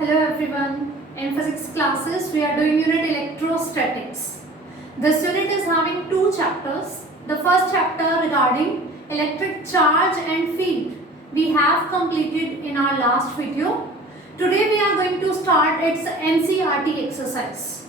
Hello everyone. In physics classes, we are doing unit electrostatics. This unit is having two chapters. The first chapter regarding electric charge and field we have completed in our last video. Today we are going to start its NCERT exercise.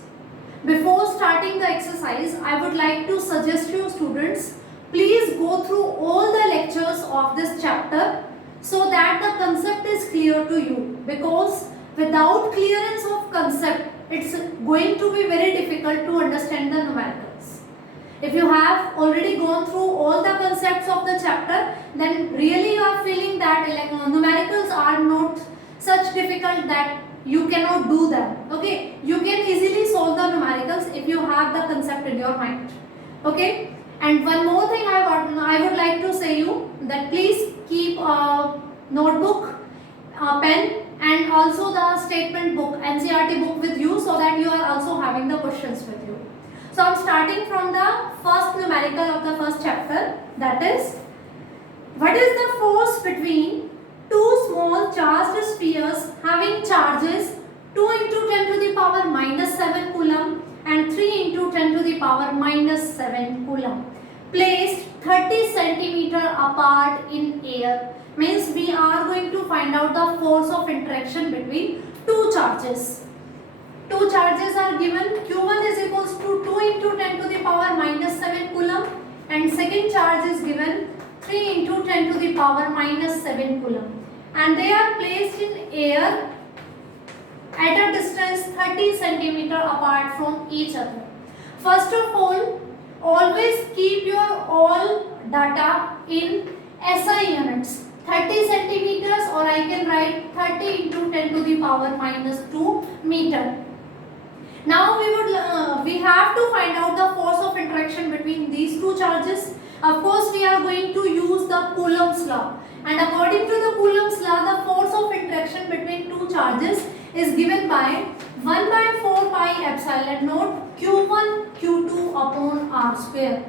Before starting the exercise, I would like to suggest you students, please go through all the lectures of this chapter so that the concept is clear to you, because without clearance of concept, it's going to be very difficult to understand the numericals. If you have already gone through all the concepts of the chapter, then really you are feeling that numericals are not such difficult that you cannot do them. Okay, you can easily solve the numericals if you have the concept in your mind. Okay, and one more thing I would like to say you that please keep a notebook, a pen, and also the statement book, NCERT book with you, so that you are also having the questions with you. So I am starting from the first numerical of the first chapter, that is, what is the force between two small charged spheres having charges 2 into 10 to the power minus 7 coulomb and 3 into 10 to the power minus 7 coulomb placed 30 centimeter apart in air? Means we are going to find out the force of interaction between two charges. Two charges are given. Q1 is equals to 2 into 10 to the power minus 7 coulomb, and second charge is given 3 into 10 to the power minus 7 coulomb, and they are placed in air at a distance 30 centimeter apart from each other. First of all, always keep your all data in SI units. 30 centimeters, or I can write 30 into 10 to the power minus 2 meter. Now we have to find out the force of interaction between these two charges. Of course, we are going to use the Coulomb's law, and according to the Coulomb's law, the force of interaction between two charges is given by 1 by 4 pi epsilon naught Q1 Q2 upon R square.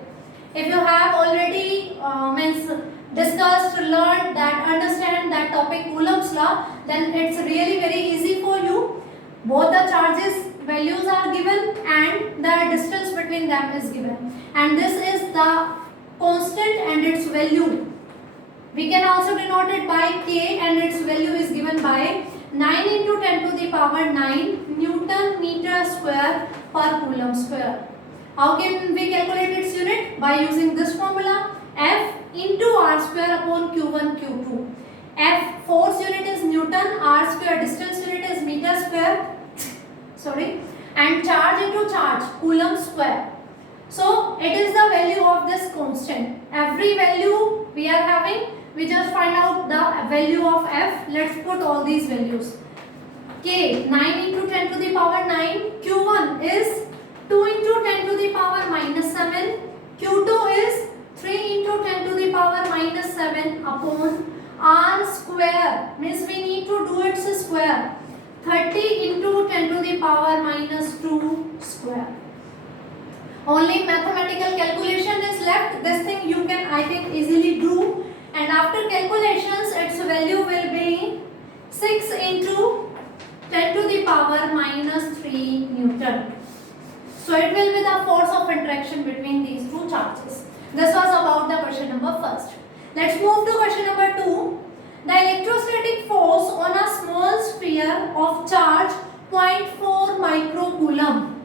If you have already discussed, learned that, understand that topic Coulomb's law, then it's really very easy for you. Both the charges values are given and the distance between them is given, and this is the constant and its value. We can also denote it by K, and its value is given by 9 into 10 to the power 9 Newton meter square per coulomb square. How can we calculate its unit? By using this formula, F into R square upon Q1 Q2. F force unit is Newton, R square distance unit is meter square, and charge into charge, coulomb square. So it is the value of this constant. Every value we are having, we just find out the value of F. Let's put all these values. K, 9 into 10 to the power 9. Q1 is 2 into 10 to the power minus 7. Q2 is 3 into 10 to the power minus 7 upon R square. Means we need to do its square. 30 into 10 to the power minus 2 square. Only mathematical calculation is left. This thing you can, I think, easily do. And after calculations, its value will be 6 into 10 to the power minus 3 Newton. So it will be the force of interaction between these two charges. This was about the question number first. Let's move to question number 2. The electrostatic force on a small sphere of charge 0.4 microcoulomb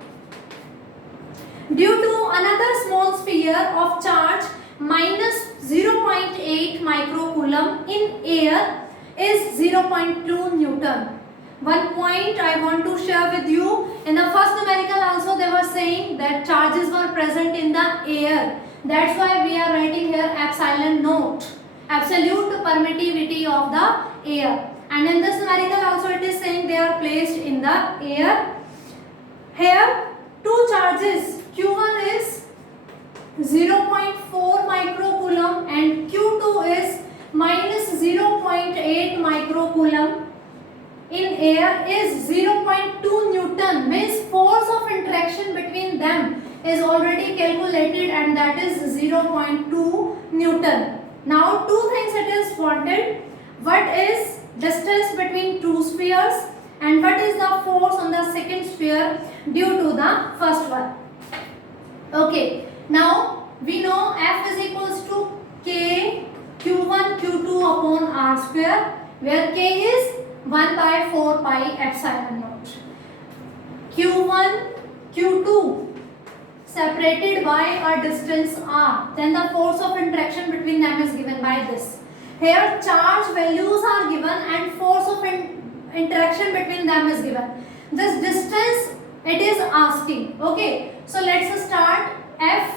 due to another small sphere of charge minus 0.8 microcoulomb in air is 0.2 Newton. One point I want to share with you, in the first numerical also they were saying that charges were present in the air. That's why we are writing here epsilon naught, absolute permittivity of the air. And in this numerical also it is saying they are placed in the air. Here two charges, Q1 is 0.4 microcoulomb and Q2 is minus 0.8 microcoulomb in air is 0.2 Newton. Means force of interaction between them is already calculated, and that is 0.2 Newton. Now two things it is wanted. What is distance between two spheres and what is the force on the second sphere due to the first one. Okay, now we know F is equals to K Q1 Q2 upon R square, where K is 1 by 4 pi epsilon naught. Q1 Q2 separated by a distance r, then the force of interaction between them is given by this. Here charge values are given and force of interaction between them is given. This distance it is asking. Okay, so let's start. F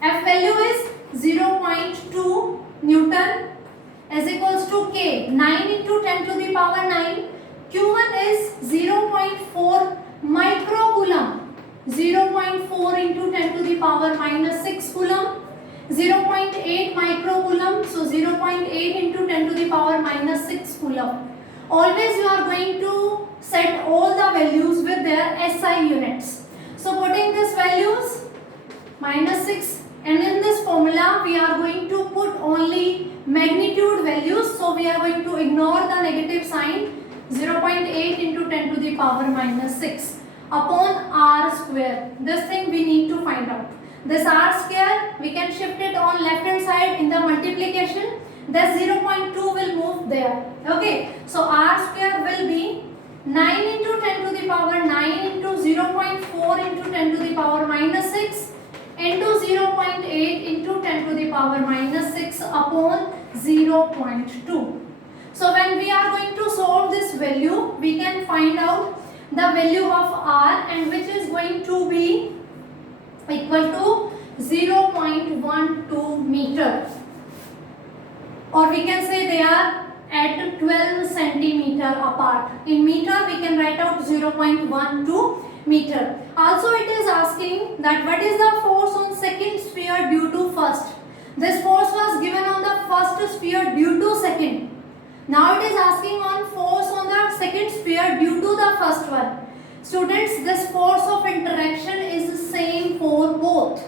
value is 0.2 Newton is equals to K 9 into 10 to the power 9. Q1 is 0.4 microcoulomb, 0.4 into 10 to the power minus 6 coulomb, 0.8 microcoulomb, so 0.8 into 10 to the power minus 6 coulomb. Always you are going to set all the values with their SI units. So putting these values minus 6, and in this formula we are going to put only magnitude values, so we are going to ignore the negative sign. 0.8 into 10 to the power minus 6 upon r square. This thing we need to find out. This r square we can shift it on left hand side in the multiplication. This 0.2 will move there. Okay, so r square will be 9 into 10 to the power 9 into 0.4 into 10 to the power minus 6 into 0.8 into 10 to the power minus 6 upon 0.2. So when we are going to solve this value, we can find out the value of r, and which is going to be equal to 0.12 meter, or we can say they are at 12 centimeter apart. In meter we can write out 0.12 meter. Also it is asking that what is the force on second sphere due to first. This force was given on the first sphere due to second. Now it is asking on force on the second sphere due to the first one. Students, this force of interaction is the same for both.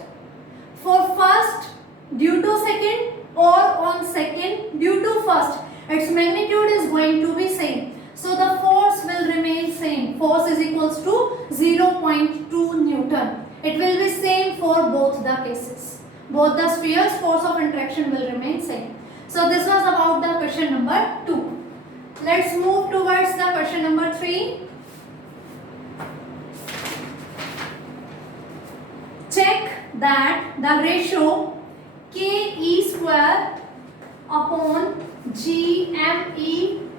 For first due to second, or on second due to first, its magnitude is going to be same. So the force will remain same. Force is equals to 0.2 Newton. It will be same for both the cases. Both the spheres, force of interaction will remain same. So this was about the question number 2. Let's move towards the question number 3. Check that the ratio KE square upon GME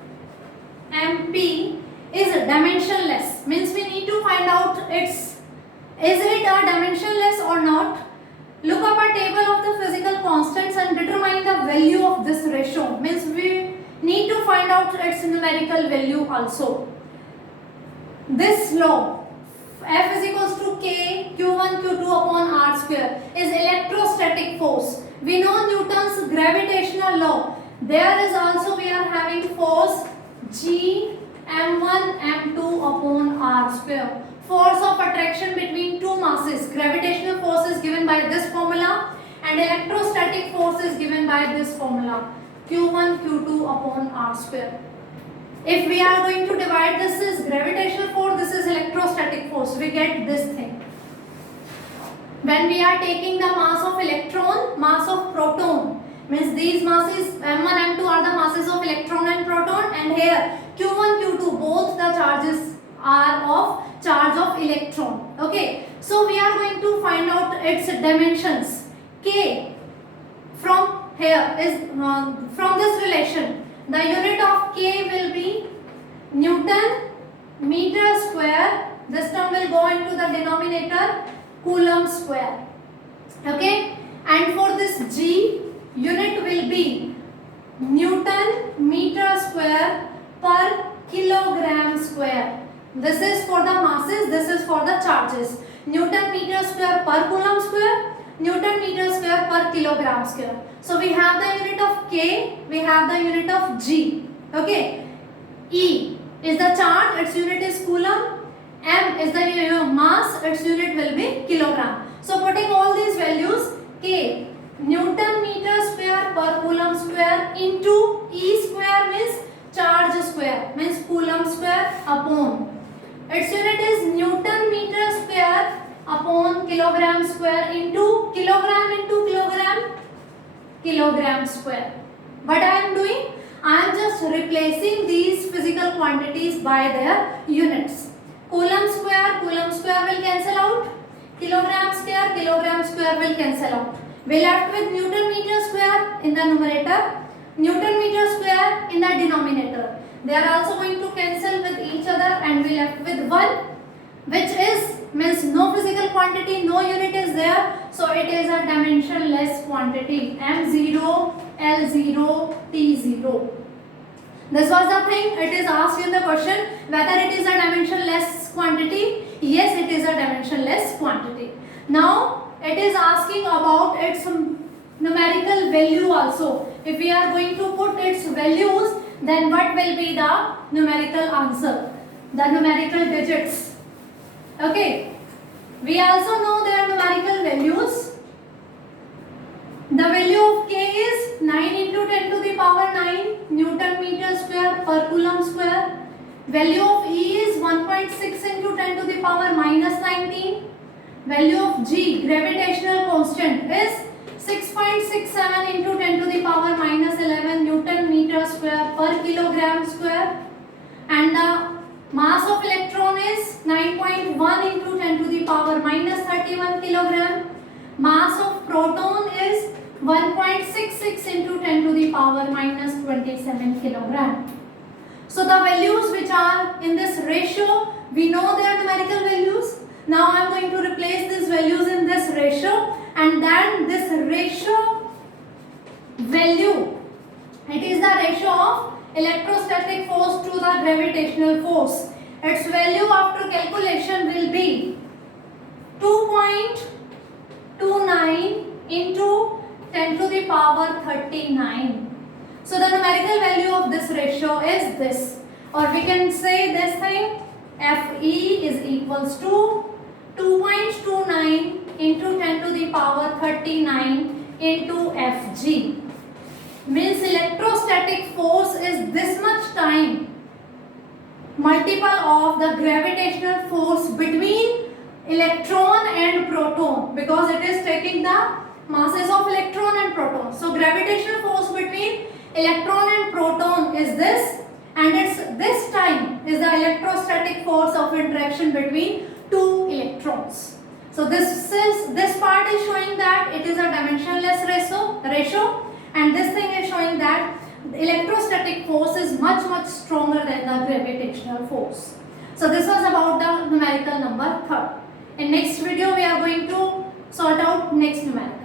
MP is dimensionless. Means we need to find out is it a dimensionless or not. Look up a table of the physical constants and determine the value of this ratio. Means we need to find out its numerical value also. This law, F is equals to K Q1 Q2 upon R square, is electrostatic force. We know Newton's gravitational law. There is also we are having force G M1 M2 upon R square. Force of attraction between two masses. Gravitational force is given by this formula and electrostatic force is given by this formula. Q1 Q2 upon R square. If we are going to divide, this is gravitational force, this is electrostatic force. We get this thing. When we are taking the mass of electron, mass of proton, means these masses M1 M2 are the masses of electron and proton, and here Q1 Q2 both the charges are of charge of electron. Okay, so we are going to find out its dimensions. K from here is from this relation, the unit of K will be Newton meter square. This term will go into the denominator, Coulomb square. Okay, and for this G, unit will be Newton meter square per kilogram square. This is for the masses, this is for the charges. Newton meter square per coulomb square, Newton meter square per kilogram square. So we have the unit of K, we have the unit of G. Okay, E is the charge, its unit is coulomb. M is the mass, its unit will be kilogram. So putting all these values, K Newton meter square per coulomb square into E square means charge square, means coulomb square upon kilogram square. What I am doing? I am just replacing these physical quantities by their units. Coulomb square will cancel out. Kilogram square will cancel out. We left with Newton meter square in the numerator, Newton meter square in the denominator. They are also going to cancel with each other, and we left with 1, which means no physical quantity, no unit is there, so it is a dimensionless quantity, m0, l0, t0. This was the thing. It is asked in the question whether it is a dimensionless quantity. Yes, it is a dimensionless quantity. Now it is asking about its numerical value also. If we are going to put its values, then what will be the numerical answer? The numerical digits. Okay. We also know their numerical values. The value of K is 9 into 10 to the power 9 Newton meter square per Coulomb square. Value of E is 1.6 into 10 to the power minus 19. Value of G, gravitational constant, is 6.67 into 10 to the power minus 11 Newton meter square per kilogram square. And the mass of electron is 9.1 into 10 to the power minus 31 kilogram. Mass of proton is 1.66 into 10 to the power minus 27 kilogram. So the values which are in this ratio, we know their numerical values. Now I am going to replace these values in this ratio, and then this ratio value, it is the ratio of electrostatic force to the gravitational force. Its value after calculation will be 2.29 into 10 to the power 39. So the numerical value of this ratio is this, or we can say this thing, Fe is equals to 2.29 into 10 to the power 39 into Fg. Means electrostatic force is this much time multiple of the gravitational force between electron and proton, because it is taking the masses of electron and proton. So gravitational force between electron and proton is this, and this time is the electrostatic force of interaction between two electrons. So this part is showing that it is a dimensionless ratio, and this thing is showing that electrostatic force is much stronger than the gravitational force. So this was about the numerical number 3rd. In next video we are going to sort out next numerical.